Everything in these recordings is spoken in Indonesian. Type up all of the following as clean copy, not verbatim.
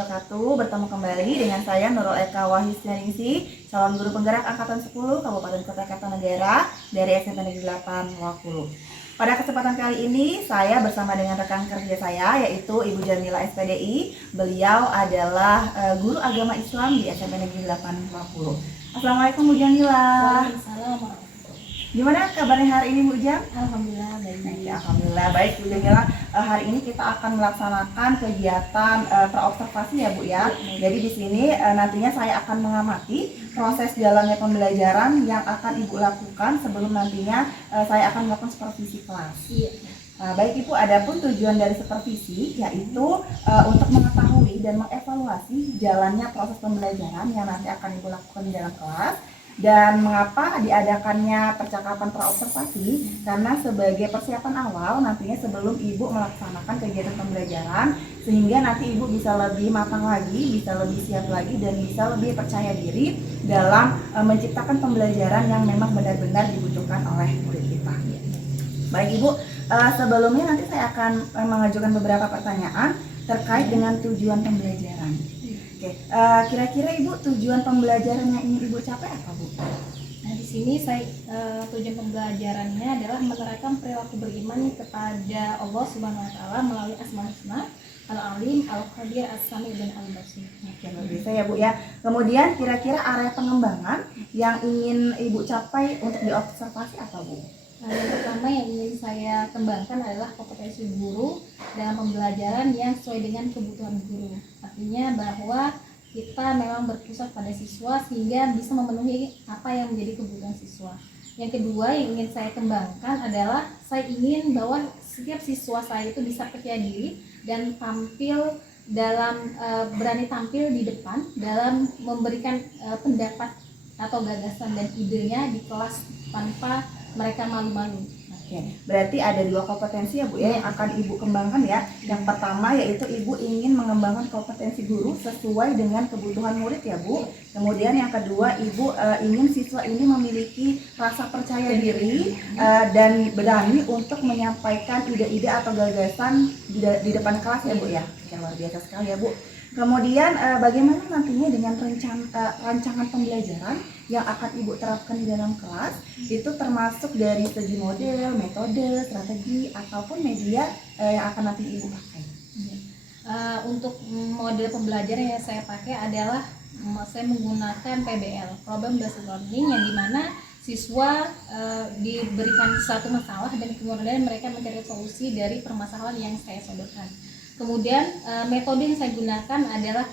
wabarakatuh. Bertemu kembali dengan saya Nurul Eka Wahisyaningsi, calon guru penggerak angkatan 10 Kabupaten Kota Kartanegara dari SMP Negeri 8 Wakulu. Pada kesempatan kali ini saya bersama dengan rekan kerja saya yaitu Ibu Jamila SPDI. Beliau adalah guru agama Islam di SMP Negeri 8 Wakulu. Assalamualaikum Bu Jamila. Waalaikumsalam. Gimana kabarnya hari ini Bu Jam? Alhamdulillah baik. Alhamdulillah baik Bu Jamila. Hari ini kita akan melaksanakan kegiatan praobservasi ya Bu ya. Jadi di sini nantinya saya akan mengamati proses jalannya pembelajaran yang akan Ibu lakukan sebelum nantinya saya akan melakukan supervisi kelas. Iya. Baik Ibu, adapun tujuan dari supervisi yaitu untuk mengetahui dan mengevaluasi jalannya proses pembelajaran yang nanti akan Ibu lakukan di dalam kelas. Dan mengapa diadakannya percakapan praobservasi? Karena sebagai persiapan awal nantinya sebelum Ibu melaksanakan kegiatan pembelajaran, sehingga nanti Ibu bisa lebih matang lagi, bisa lebih siap lagi, dan bisa lebih percaya diri dalam menciptakan pembelajaran yang memang benar-benar dibutuhkan oleh murid kita. Baik Ibu, sebelumnya nanti saya akan mengajukan beberapa pertanyaan terkait dengan tujuan pembelajaran. Oke, kira-kira Ibu tujuan pembelajaran yang ingin Ibu capai apa Bu? Nah di sini saya tujuan pembelajarannya adalah menerapkan perilaku beriman kepada Allah Subhanahu Wa Taala melalui Asmaul Husna, Al-Alim, Al-Qadir, As-Sami dan Al-Basir. Oke, luar biasa ya Bu ya. Kemudian kira-kira area pengembangan yang ingin Ibu capai untuk diobservasi apa Bu? Nah, yang pertama yang ingin saya kembangkan adalah kompetensi guru dalam pembelajaran yang sesuai dengan kebutuhan guru. Artinya bahwa kita memang berpusat pada siswa sehingga bisa memenuhi apa yang menjadi kebutuhan siswa. Yang kedua yang ingin saya kembangkan adalah saya ingin bahwa setiap siswa saya itu bisa percaya diri dan tampil dalam berani tampil di depan dalam memberikan pendapat atau gagasan dan idenya di kelas tanpa mereka malu-malu. Oke, berarti ada dua kompetensi ya Bu ya yang akan Ibu kembangkan ya. Yang pertama yaitu Ibu ingin mengembangkan kompetensi guru sesuai dengan kebutuhan murid ya Bu. Kemudian yang kedua Ibu ingin siswa ini memiliki rasa percaya diri dan berani untuk menyampaikan ide-ide atau gagasan di depan kelas ya Bu ya. Luar biasa sekali ya Bu. Kemudian bagaimana nantinya dengan rancangan pembelajaran yang akan Ibu terapkan di dalam kelas, itu termasuk dari segi model, metode, strategi, ataupun media yang akan nanti Ibu pakai. Untuk model pembelajaran yang saya pakai adalah saya menggunakan PBL, Problem Based Learning, yang dimana siswa diberikan satu masalah dan kemudian mereka mencari solusi dari permasalahan yang saya sodorkan. Kemudian metode yang saya gunakan adalah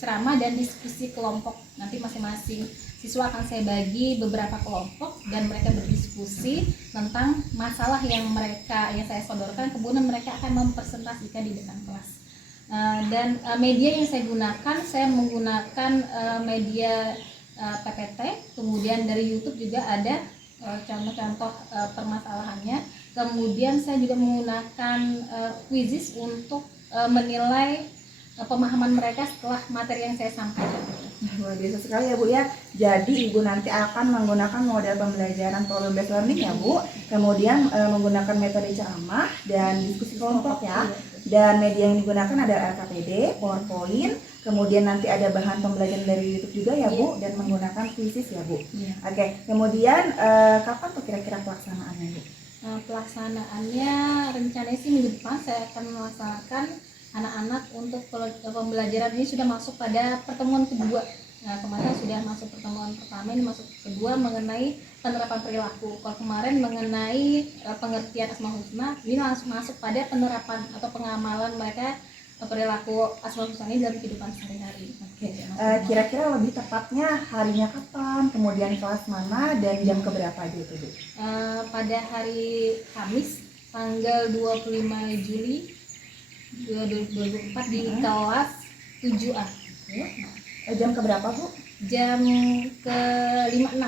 ceramah dan diskusi kelompok. Nanti masing-masing siswa akan saya bagi beberapa kelompok dan mereka berdiskusi tentang masalah yang saya sodorkan. Kemudian mereka akan mempresentasikan di depan kelas. Dan media yang saya menggunakan media PPT. Kemudian dari YouTube juga ada contoh-contoh permasalahannya. Kemudian saya juga menggunakan quizzes untuk menilai pemahaman mereka setelah materi yang saya sampaikan. Luar biasa sekali ya Bu ya. Jadi Ibu nanti akan menggunakan model pembelajaran problem based learning ya Bu. Kemudian menggunakan metode ceramah dan diskusi kelompok ya. Dan media yang digunakan ada LKPD, PowerPoint, kemudian nanti ada bahan pembelajaran dari YouTube juga ya Bu, dan menggunakan quizzes ya Bu. Oke, kemudian kapan tuh kira-kira pelaksanaannya Bu? Pelaksanaannya rencananya sih minggu depan saya akan melaksanakan anak-anak untuk pembelajaran ini sudah masuk pada pertemuan kedua. Nah, kemarin sudah masuk pertemuan pertama, ini masuk kedua mengenai penerapan perilaku. Kalau kemarin mengenai pengertian Asmaul Husna, ini langsung masuk pada penerapan atau pengamalan mereka perilaku Asmaul Husna ini dalam kehidupan sehari-hari. Kira-kira lebih tepatnya harinya kapan, kemudian kelas mana, dan jam keberapa gitu Bu? Pada hari Kamis tanggal 25 Juli 2024 di kelas 7A. Jam keberapa Bu? Jam ke 56.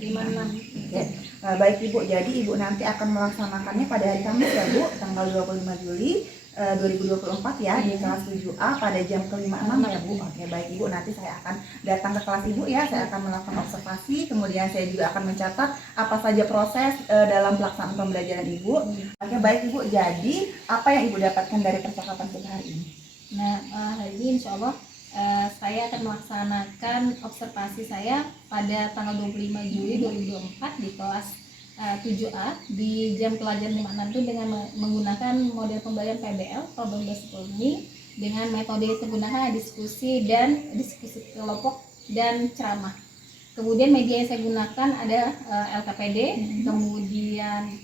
Oke. Baik Ibu, jadi Ibu nanti akan melaksanakannya pada hari Kamis ya Bu, tanggal 25 Juli 2024 ya, di kelas 7A pada jam ke-56 ya Bu. Oke, baik Ibu, nanti saya akan datang ke kelas Ibu ya, saya akan melakukan observasi, kemudian saya juga akan mencatat apa saja proses dalam pelaksanaan pembelajaran Ibu. Oke, baik Ibu, jadi apa yang Ibu dapatkan dari percakapan kita hari ini? Nah, hari ini insya Allah saya akan melaksanakan observasi saya pada tanggal 25 Juli 2024 di kelas 7A di jam pelajaran 56 itu dengan menggunakan model pembelajaran PBL, problem based learning, dengan metode yang saya diskusi kelompok dan ceramah. Kemudian media yang saya gunakan ada LKPD, kemudian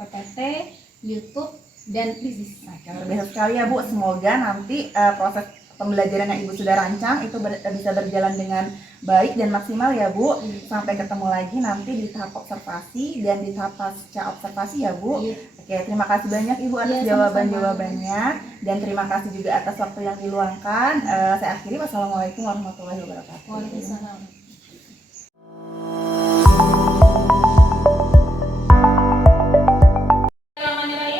PPT, YouTube, dan Quizizz. Nah, luar biasa sekali ya Bu. Semoga nanti proses pembelajaran yang Ibu sudah rancang itu bisa berjalan dengan baik dan maksimal ya Bu. Sampai ketemu lagi nanti di tahap observasi dan di tahap pasca observasi ya Bu. Oke, terima kasih banyak Ibu atas jawaban-jawabannya, dan terima kasih juga atas waktu yang diluangkan. Saya akhiri, wassalamualaikum warahmatullahi wabarakatuh. Waalaikumsalam.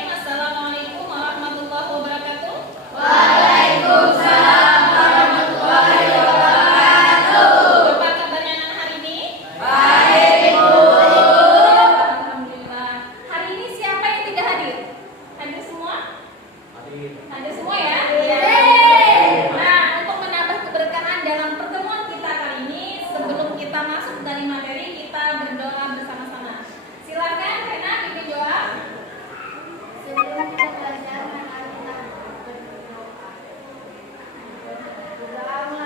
Assalamualaikum warahmatullahi wabarakatuh. Waalaikumsalam warahmatullahi wabarakatuh. Apa kabarnya anak hari ini? Baik, Bu. Alhamdulillah. Hari ini siapa yang tidak hadir? Hadir semua? Hadir semua ya? Nah, untuk menambah keberkahan dalam pertemuan kita kali ini, sebelum kita masuk dari materi, kita berdoa bersama-sama. Silakan Rena pimpin doa. Sebelum kita belajar, mari kita berdoa. Berulang.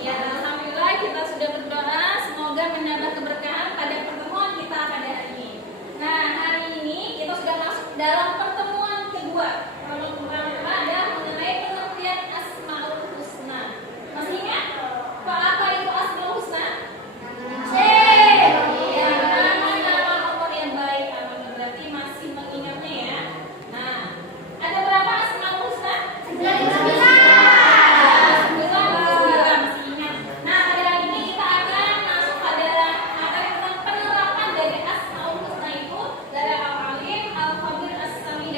Ya, alhamdulillah kita sudah berdoa, semoga menambah keberkahan pada pertemuan kita pada hari ini. Nah, hari ini kita sudah masuk dalam pertemuan kedua. Pertemuan pertama adalah mengenai pengertian Asmaul Husna. Masih ingat? Apa itu Asmaul Husna? Ya, nama-nama Allah yang baik. Berarti masih mengingatnya ya. Nah, ada berapa Asmaul Husna? 99 masih ingat. Nah, pada hari ini kita akan masuk pada materi tentang penerapan dari Asmaul Husna itu dari Al-Alim, Al-Khabir, As-Sami,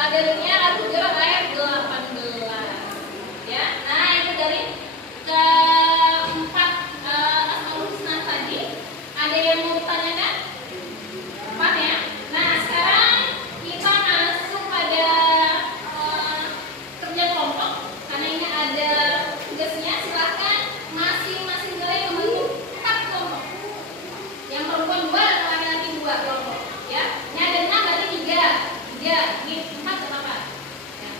Dalilnya Al-Hujurat ayat 18. Ya. Nah, itu dari keempat Asmaul Husna tadi. Ada yang mau ditanyakan? 4 ya. Nah, sekarang kita masuk pada kerja kelompok. Karena ini ada tugasnya, silakan masing-masing kalian membentuk 4 kelompok. Yang perempuan 2 dan laki-laki 2 kelompok. Ya. Ini ada 6 berarti 3. 3 di 4 apa-apa. Ya.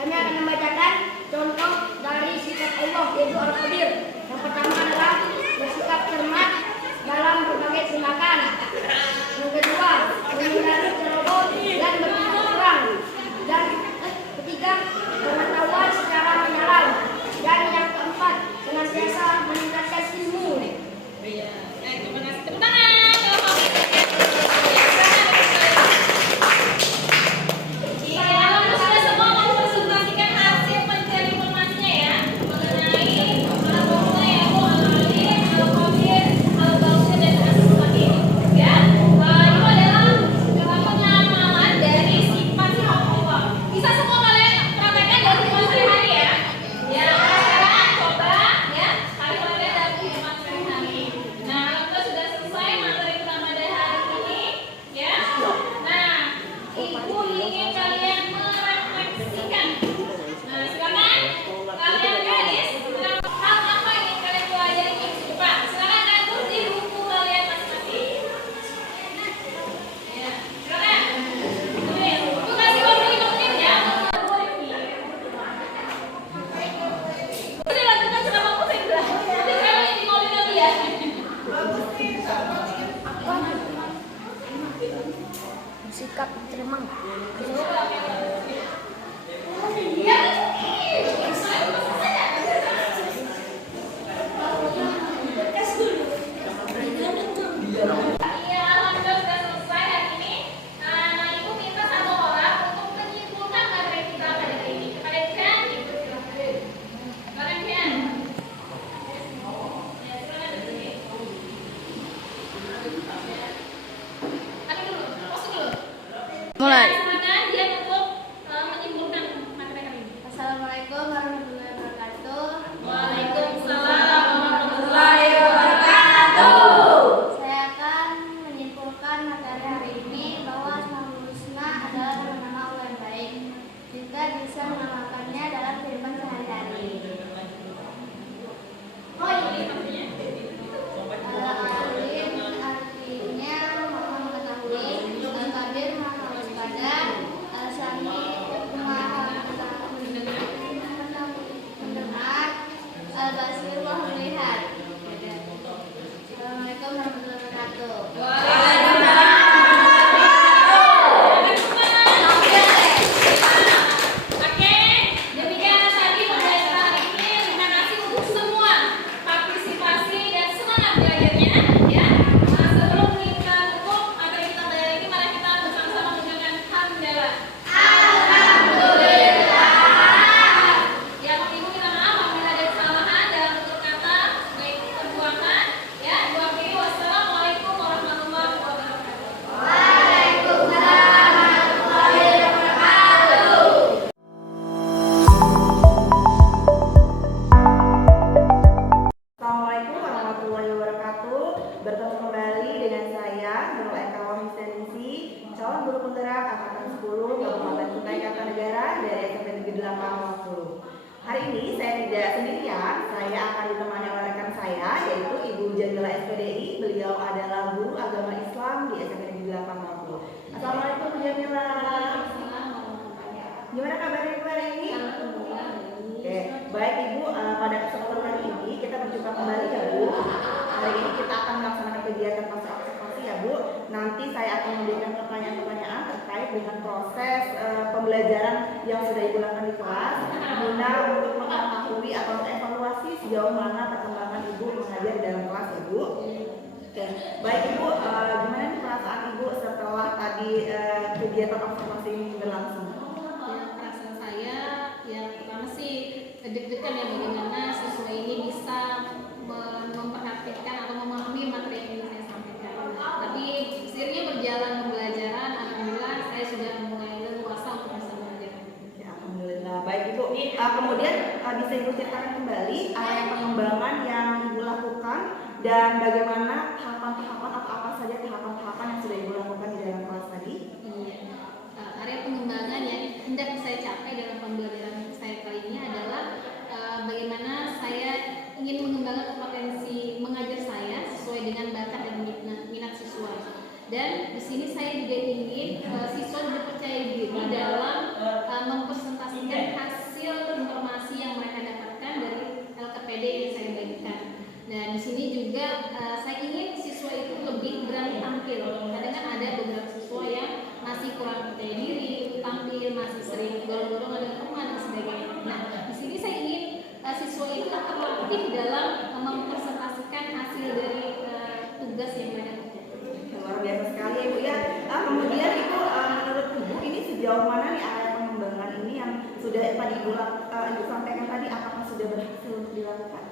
Kami akan membacakan contoh dari sifat Allah yaitu Al-Qadir. Yang pertama adalah bersikap cermat dalam berbagai tindakan. Yang kedua, menghindari ceroboh dan berpikir kurang. Dan ketiga, pengetahuan secara mendalam. Dan yang keempat, senantiasa meningkatkan ilmu. Terima kasih. Tepuk tangan. Kalau sudah semua mau presentasikan hasil pencari informasinya ya mengenai al-Qur'an yaitu al-Alim, al-Khabir, al-Basir dan as-Sami. Ya, itu adalah penamalan dari sifat-sifat Allah. Bisa semua kalian praktekkan dalam kehidupan sehari-hari ya. Ya, sekarang coba ya hari praktek dalam kehidupan sehari-hari. Nah, kalau kita sudah selesai materi pertama dari hari ini, ya. Nah, Ibu ingin kalian merefleksikan. Nah, silakan kalian tulis hal apa yang ingin kalian pelajari di depan. Silakan kalian tulis di buku kalian masing-masing. Ya, silakan. Tulis. Itu kasih waktu 5 menit ya. Sudah lakukan selama aku saya bilang. Nanti sekarang ini mau lagi ya. Sikap cermat. Iya, alhamdulillah sudah selesai hari ini. Nah, Ibu minta satu orang untuk menyimpulkan materi kita pada hari ini. Kalian kan? Kalian kan? Ya, silakan di sini. Tadi dulu, pause dulu. Mulai. Ya, silakan dia untuk menyimpulkan materi kali ini. Salam Guru Penggerak Angkatan 10 Kabupaten Kutai Kartanegara dari SMP Negeri 850. Hari ini saya tidak sendirian, saya akan ditemani oleh rekan saya yaitu Ibu Jamila SPDI. Beliau adalah guru agama Islam di SMP Negeri 850. Assalamualaikum Bu Jamila. Gimana kabarnya Ibu hari ini? Oke, baik Ibu, pada kesempatan hari ini kita berjumpa kembali ya Bu. Hari ini kita akan melaksanakan kegiatan fase observasi ya Bu. Nanti saya akan memberikan pertanyaan-pertanyaan terkait dengan proses pembelajaran yang sudah Ibu lakukan di kelas, guna untuk mengetahui atau mengevaluasi sejauh mana perkembangan Ibu mengajar di dalam kelas ya Bu. Oke, baik Ibu, gimana nih perasaan Ibu setelah tadi kegiatan observasi ini berlangsung? Perasaan saya yang pertama sih deg-degan ya, bagaimana siswa ini bisa memperhatikan atau memahami materi yang ingin saya sampaikan. Tapi seiringnya berjalan pembelajaran, alhamdulillah saya sudah mulai leluasa untuk bisa mengajar. Ya, alhamdulillah. Baik Ibu, kemudian bisa Ibu ceritakan kembali area pengembangan yang Ibu lakukan dan bagaimana tahapan-tahapan atau apa saja tahapan-tahapan yang sudah Ibu lakukan di dalam kelas tadi? Iya. Area pengembangan yang hendak saya capai dalam pembelajaran saya kali ini adalah bagaimana saya ingin mengembangkan kompetensi mengajar saya sesuai dengan bakat dan minat siswa. Dan di sini saya juga ingin siswa lebih percaya diri dalam mempresentasikan hasil informasi yang mereka dapatkan dari LKPD yang saya bagikan. Dan di sini juga saya ingin siswa itu lebih berani tampil. Kadang kan ada beberapa siswa yang masih kurang percaya diri, tampil masih sering dorong-dorong dengan teman dan sebagainya. Nah, di sini saya ingin siswa itu terlatih dalam mempresentasikan hasil dari tugas yang mereka kerjakan. Luar biasa sekali ya Ibu ya. Kemudian Ibu, menurut Ibu ini sejauh mana nih area pengembangan ini yang sudah tadi Ibu sampaikan tadi, apakah sudah berhasil untuk dilakukan?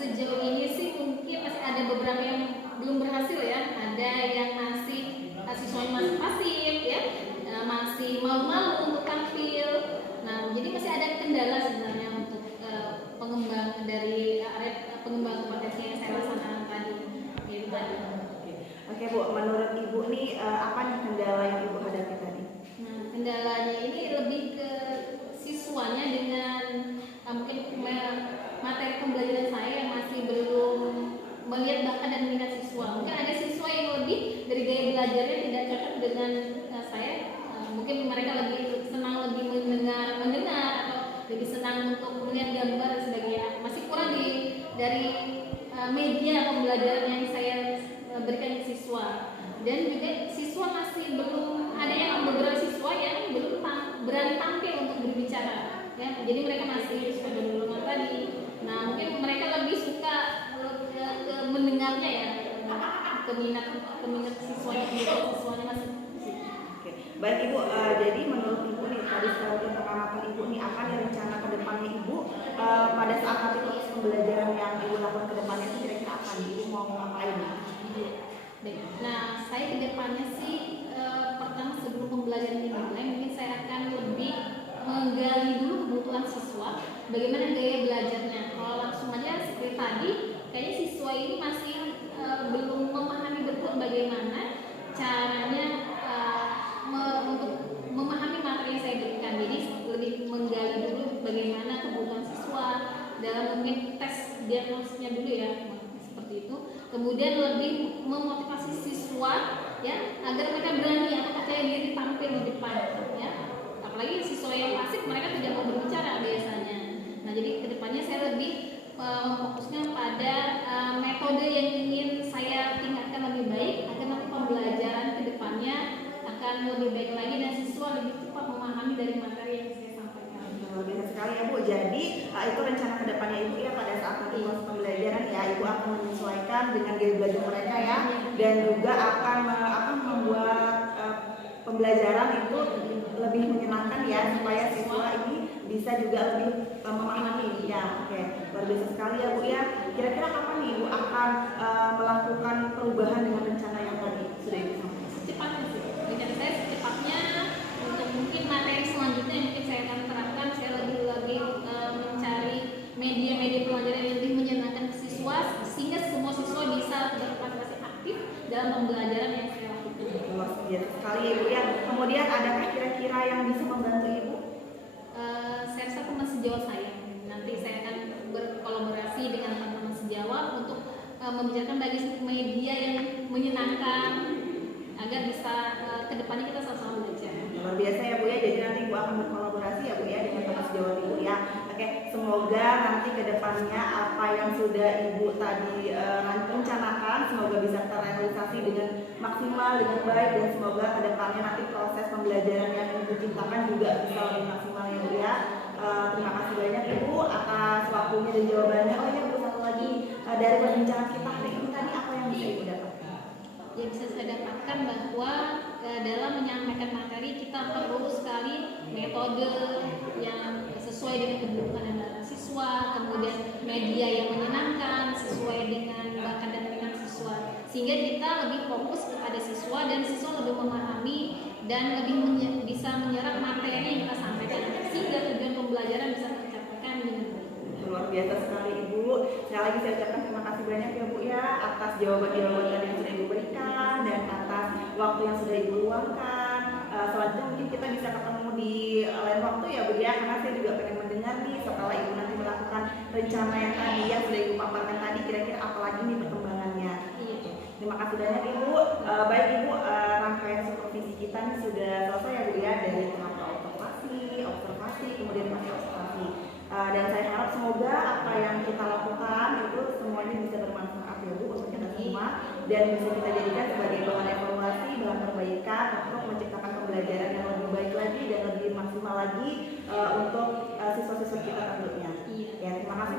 Sejauh ini sih mungkin masih ada beberapa yang belum berhasil ya. Ada yang masih siswanya masih pasif ya, masih malu-malu untuk tampil. Nah, jadi masih ada kendala sebenarnya untuk pengembang dari area pengembangan kompetensi yang saya laksanakan tadi. Gitu tadi. Oke Bu, menurut Ibu nih apa nih kendala yang Ibu hadapi tadi? Nah, kendalanya ini lebih ke siswanya dengan mungkin materi pembelajaran saya yang masih belum melihat bakat dan minat siswa. Mungkin ada siswa yang lebih dari gaya belajarnya tidak cocok dengan saya. Mungkin mereka lebih senang lebih mendengar atau lebih senang untuk melihat gambar dan sebagainya. Masih kurang dari media pembelajaran yang saya berikan ke siswa. Dan juga siswa masih belum, ada yang beberapa siswa yang belum berani tampil untuk berbicara. Ya, jadi mereka masih suka dulu tadi. Nah, mungkin mereka lebih suka ke mendengarnya ya, keminat siswanya masih. Oke, baik Ibu. Jadi menurut Ibu nih tadi setelah pengamatan Ibu nih apa nih rencana kedepannya Ibu pada saat nanti proses pembelajaran yang Ibu lakukan kedepannya itu kira-kira apa nih? Ibu mau ngapain? Nah, saya kedepannya sih pertama sebelum pembelajaran dimulai mungkin saya akan lebih menggali dulu kebutuhan siswa, bagaimana gaya belajarnya. Kalau langsung aja seperti tadi, kayaknya siswa ini masih belum memahami betul bagaimana caranya untuk memahami materi yang saya berikan. Jadi lebih menggali dulu bagaimana kebutuhan siswa dalam mungkin tes diagnosisnya dulu ya, seperti itu. Kemudian lebih memotivasi siswa ya agar mereka berani atau percaya diri tampil di depan ya. Apalagi siswa yang pasif mereka tidak mau berbicara biasanya. Nah, jadi kedepannya saya lebih memfokusnya pada metode yang ingin saya tingkatkan lebih baik agar nanti pembelajaran kedepannya akan lebih baik lagi dan siswa lebih cepat memahami dari materi yang saya sampaikan. Luar biasa sekali ya Bu. Jadi itu rencana kedepannya Ibu ya pada saat nanti proses pembelajaran ya Ibu akan menyesuaikan dengan gaya belajar mereka ya, dan juga akan membuat pembelajaran itu lebih menyenangkan ya supaya siswa ini bisa juga lebih memahami ya. Oke, luar biasa sekali ya Bu ya. Kira-kira kapan nih Ibu akan melakukan perubahan dengan rencana yang tadi sudah Ibu sampaikan? Secepatnya sih, rencana saya secepatnya untuk mungkin materi selanjutnya yang mungkin saya akan terapkan. Saya lagi mencari media-media pelajaran yang lebih menyenangkan ke siswa sehingga semua siswa bisa berpartisipasi aktif dalam pembelajaran yang saya lakukan. biasa sekali Ibu ya. Kemudian adakah kira-kira yang bisa membantu Ibu? Saya rasa teman sejawat saya. Nanti saya akan berkolaborasi dengan teman-teman sejawat untuk membicarakan bagi media yang menyenangkan agar bisa kedepannya kita sama-sama belajar. Luar biasa ya Bu ya, jadi nanti Ibu akan berkolaborasi ya Bu ya dengan teman sejawat Ibu ya. Oke, semoga nanti kedepannya apa yang sudah Ibu tadi rencanakan semoga bisa terrealisasi dengan maksimal, dengan baik, dan semoga kedepannya nanti proses pembelajaran yang Ibu ciptakan juga bisa lebih maksimal ya Bu ya. Terima kasih banyak Ibu atas waktunya dan jawabannya. Oh ya Bu, satu lagi dari perbincangan kita hari ini tadi apa yang bisa Ibu dapatkan? Yang bisa saya dapatkan bahwa dalam menyampaikan materi kita perlu sekali metode yang sesuai dengan kebutuhan dan siswa, kemudian media yang menyenangkan sesuai dengan bakat dan minat siswa, sehingga kita lebih fokus kepada siswa dan siswa lebih memahami dan lebih bisa menyerap materi yang kita sampaikan, sehingga tujuan pembelajaran bisa tercapai dengan baik. Luar biasa sekali Ibu. Sekali lagi saya ucapkan terima kasih banyak ya Bu ya atas jawaban-jawaban yang sudah Ibu berikan dan atas waktu yang sudah Ibu luangkan. Selanjutnya mungkin kita bisa ketemu di lain waktu ya Bu ya, karena saya juga pengen mendengar nih setelah Ibu nanti melakukan rencana yang tadi yang sudah Ibu paparkan tadi, kira-kira apa lagi nih perkembangannya. Terima kasih banyak Ibu. Baik Ibu, rangkaian supervisi kita nih sudah selesai ya Bu ya, dari tahap observasi, kemudian masih observasi. Dan saya harap semoga apa yang kita lakukan itu semuanya bisa bermanfaat ya Bu untuk kita semua dan bisa kita jadikan sebagai bahan evaluasi, bahan perbaikan untuk menciptakan pembelajaran yang lebih baik lagi dan lebih maksimal lagi untuk siswa-siswa kita tentunya. Ya, terima kasih.